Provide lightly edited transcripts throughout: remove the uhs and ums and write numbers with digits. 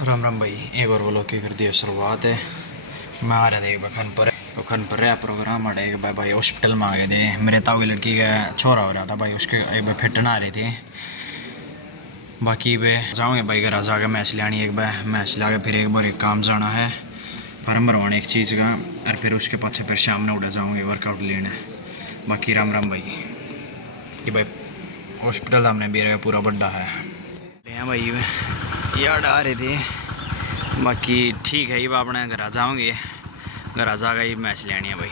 राम राम भाई, एक और ब्लॉग की कर दी शुरुआत है। मैं आ रहा था एक बार खन पर रहा प्रोग्राम आ एक बार भाई हॉस्पिटल में आ गए थे। मेरे ताऊ की लड़की का छोरा हो रहा था भाई, उसके एक बार फिटन आ रहे थे। बाकी वे जाऊँगे भाई घर जाकर मैच लानी, एक बार मैच ला के फिर एक बार एक काम जाना है फॉर्म भरवाने एक चीज़ का, और फिर उसके पाछे फिर शाम में उड़ा जाऊँगे वर्कआउट लेने। बाकी राम राम भाई कि भाई हॉस्पिटल हमने भी पूरा बड़ा है भाई याद आ रहे थे। बाकी ठीक है, ये अपने घर आ जाओगे, घर आ जाकर ही मैच लेनी है भाई।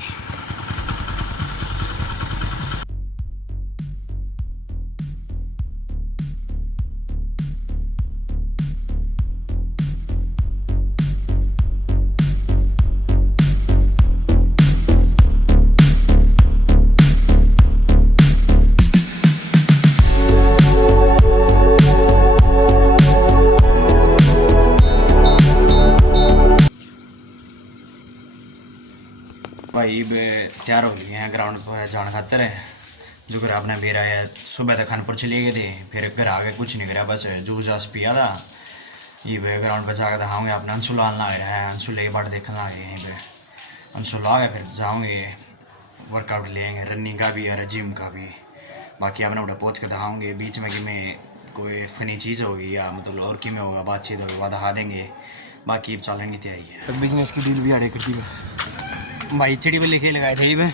भाई तैयार हो गए हैं ग्राउंड पर जाने खातर, जो घर आपने बेरा है सुबह तक खानपुर चले गए थे, फिर घर आके कुछ नहीं करा, बस जूस जास पिया था। ये वे ग्राउंड पर जाकर दिखाऊंगे अपने अंशुल आना लग रहा है, अंशुल एक बार देखने लगे यहीं पे, अंशुल आ गए फिर जाऊँगे वर्कआउट लेंगे, रनिंग का भी और जिम का भी। बाकी आपने उड़ा पहुँच कर दिखाऊँगे बीच में कि मैं कोई फनी चीज़ होगी या मतलब और कि में होगा बातचीत होगी वह दिखा देंगे। बाकी चलेंगे तैयारी है। बिजनेस की डील भी आड़े करती है भाई, चिड़ी बल्ली खेल लगाए थे ये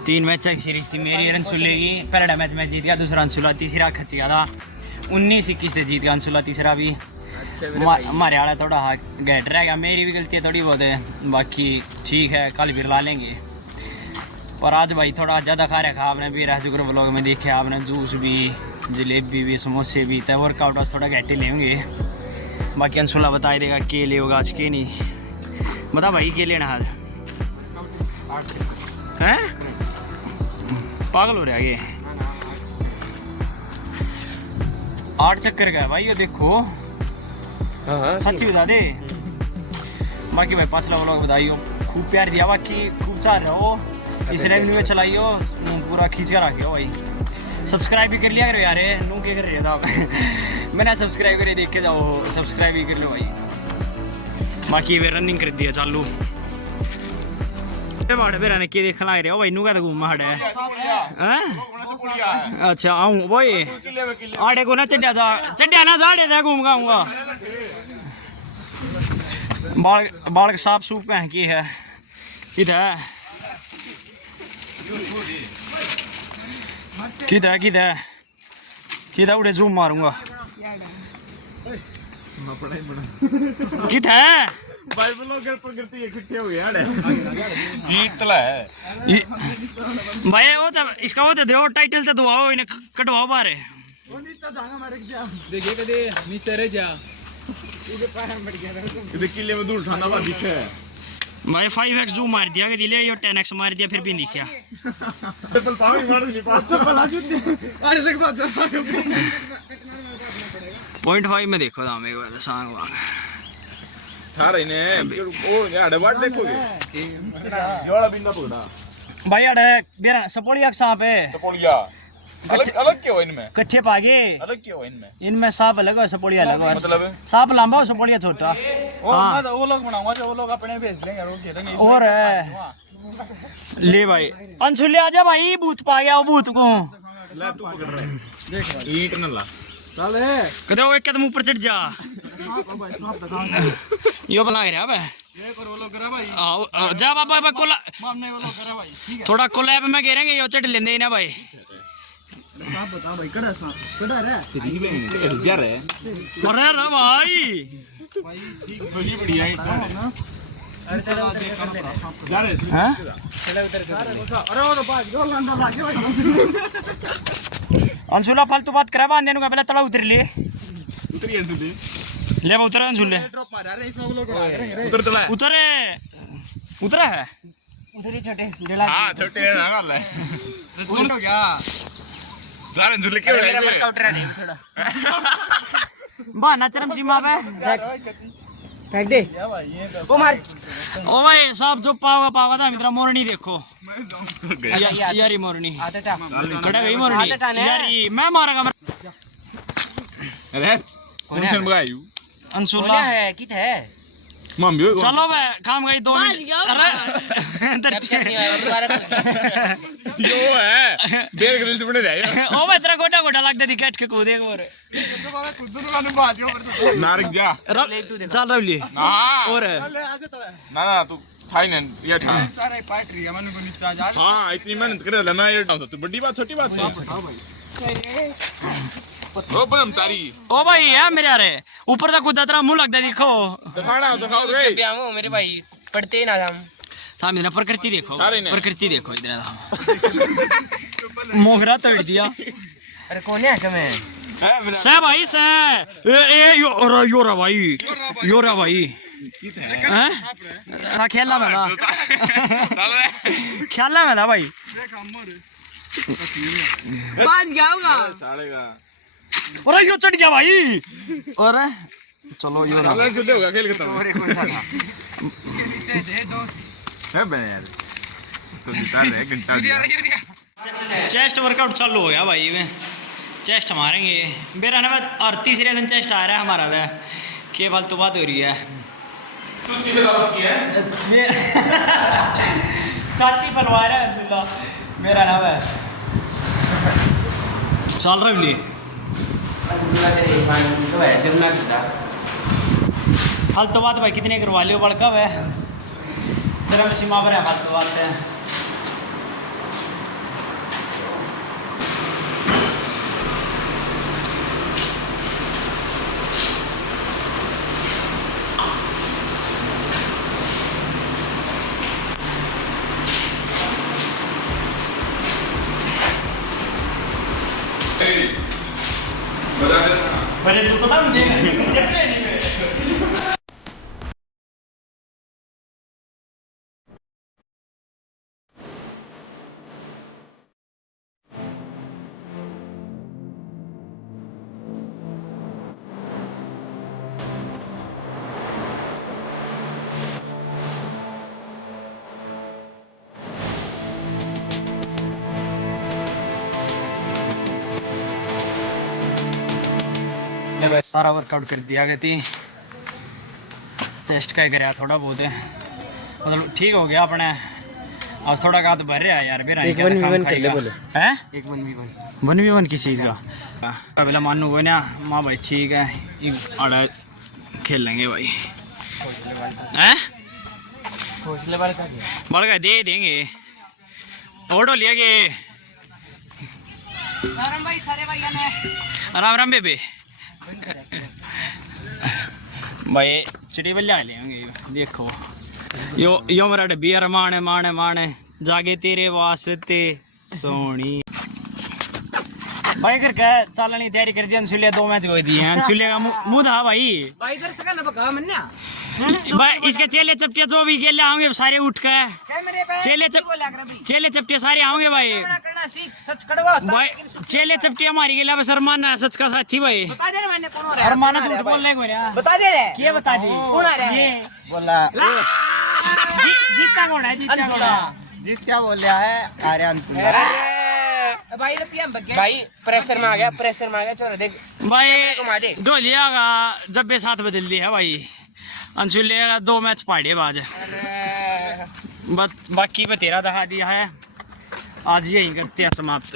3 मैच की सीरीज थी मेरी। अंशुले की पहला मैच मैं जीत गया, दूसरा अंशुला, तीसरा खच गया था 19-21 से जीत गया अंशुला, तीसरा भी हमारे वाला थोड़ा गैट रह गया, मेरी भी गलती है थोड़ी बहुत है। बाकी ठीक है, कल फिर ला लेंगे। और आज भाई थोड़ा ज़्यादा खा रखा आपने भी, राजुगर ब्लॉग में देखा आपने, जूस भी, जलेबी भी, समोसे भी, तो वर्कआउट आज थोड़ा गैटे लेंगे। बाकी अंशुला बता देगा के ले होगा आज के नहीं, बता भाई के लेना आज हैं? पागल हो रहा है ये, 8 चक्कर का है भाई ये देखो, सच्ची बता दे। बाकी भाई पांचला व्लॉग बताइयो, खूब प्यार दिया, बाकी खूब चाह रहे हो इस रेवेन्यू में चलाइयो, पूरा खींच कर रखियो भाई। सब्सक्राइब भी कर लिया करो यार, नू क्या कर रहे था मैंने सब्सक्राइब करे, देख के जाओ, सब्सक्राइब भी कर लो भाई। बाकी वे रनिंग कर दिया चालू बाड़े बेरा ने के देखना आ रहे हो भाई, नू का घूम हड़ा है। अच्छा आऊँ भाई आड़े को ना चढ़िया ना जाड़े था घूम गाऊंगा। बाल साफ सूफ कह की है किधर किधर किधर किधर उड़े जूम मारूंगा किधर भाई ब्लॉगर पर करती है इकट्ठे हो गया ये तला है भाई। वो तो इसका वो तो दो टाइटल तो दवाओ, इन्हें कटवाओ बारे देखिए कदे नीचे रह जा इधर किले में दूर उठाना बा दिखे भाई। 5x जूम मार दिया, कदी ले यो 10x मार दिया फिर भी नहीं किया। चप्पल पावे मार नहीं पास चप्पल आ जुते अरे देख बात 0.5 में देखो दाम एक बार सांग वांग थारे ने ओ यार बात देखोगे जोड़ा बिना पकड़ा भाई। यार मेरा सपोलिया सांप है, सपोलिया अलग क्यों इनमें कच्चे पागे अलग क्यों इनमें सांप अलग है सपोलिया अलग है, मतलब सांप लंबा और सपोलिया छोटा। हां वो लोग बनाऊंगा जो वो लोग अपने भेज देंगे रोक के और ले भाई अंशुल ले आजा भाई, भूत पा गया वो भूत को ले तू पकड़ रहा है देख ईंट न ला चल कदे वो एक कदम ऊपर चढ़ जा यो बना के रहा भाई ये कर वो लोग करा भाई। आओ जा बाबा कोला मामने वो लोग करा भाई, ठीक है थोड़ा कोलैब में घेरेंगे यो चढ़ लेंदे ना भाई। आप बता भाई कड़ा सा कड़ा रे ठीक जा रे अरे रे भाई ठीक बड़ी बढ़िया है ना। अरे चलो जा रे हां चला उतर के अरे वो तो बात जो लंडा लागे भाई। अंशुला फालतू बात करा बांधने का पहले तला उतर ले उतरी अंशुल ले उतर अंशुल ले ड्रॉप मार रहा है इसमें वो लोग उतर तला उतरे उतरा है उतरी छोटे हां छोटे है ना ले उतर क्या जारे अंशुल के मेरा वर्कआउट रहा नहीं थोड़ा बहाना चरम सीमा पे फेंक दे ओ मार ओ भाई साहब जो पावा था मित्रा मोरनी देखो यारी मोरनी कड़ा गई मोरनी यारी मैं मारूंगा। अरे टेंशन बगायू अंशुला है कित है मम्मी चलो बे काम गई 2 मिनट अरे कैप्चर नहीं आया दोबारा यो है बेर ग्रिल्स बने रहे ओ बे तेरा गोटा गोटा लगता थी कैट के कूदे मोरे नारक जा चल रवली ना और ना तू थाईलैंड ये था सारे पार्ट रही है मनु को नीचे जा हां इतनी मेहनत करे ले मैं ये डाउन तो बड़ी बात छोटी बात है बताओ भाई ओ बदम तारी ओ भाई है मेरे यारे ऊपर तक कूदा तेरा मुंह लगता दिखो दिखाओ रे पे आओ मेरे भाई पढ़ते ही ना हम सामने ना प्रकृति देखो सारे ने। प्रकृति देखो इधर मोहरा तोड़ दिया अरे कौन है कमे से भाई से ए योरा भाई हैं खेलना में था खेलना में था भाई बाज जाऊंगा सालेगा अरे यो चढ़ गया भाई और चलो यो ना अलग से होगा खेल के तब है बने यार तो जिता रहे घंटा चेस्ट वर्कआउट चालू हो गया भाई में चेस्ट मारेंगे मेरा ना और तीसरे दिन चेस्ट आ रहा है हमारा था के फालतू बात हो रही है सूची से बात की है छाती बनवा रहा है चूल्हा मेरा नाम है चल रहा है फालतू बात भाई कितने करवा लियो बड़का है चरम सीमा पर है फालतू बात है बड़े तो ना देख सारा वर्कआउट कर दिया गया थी टेस्ट का ही कराया थोड़ा बहुत है मतलब ठीक हो गया अपने आज थोड़ा का तो भर रहा है यार मेरा एक 1v1 कर ले बोले हैं एक 1v1 किस चीज़ का पहले मानू को ना माँ भाई ठीक है आड़ा खेल लेंगे भाई हैं बढ़ गए दे देंगे ऑटो लिया के राम राम बेबे भाई चिड़ी बल्ले आ लेंगे देखो यो मेरा डब्बी माने माने माने जागे तेरे वास्ते सोनी भाई कर क्या चालने की तैयारी कर दी अंशुलिया 2 मैच हो दी है अंशुलिया का मुंह था भाई इधर से ना बका मन्ना भाई इसके चेले चपटिया जो भी खेले होंगे सारे उठ के चेले चपटिया सारे आओगे भाई भाई चेले चपटिया हमारी के लिए शर्मान सच का साथी भाई शर्मान झूठ बोलने को बता दे रे क्या बता दी कौन आ रहा है बोला जीता कौन है जीत क्या बोल रहा है आर्यन भाई प्रेशर में आ गया चलो देख भाई घुमा दे ढोलिया का जब भी साथ बदल दिया है भाई अंशुलिया का 2 मैच पाड़े बाज बस बाकी पे तेरा दिखा दिया है आज यही करते हैं समाप्त।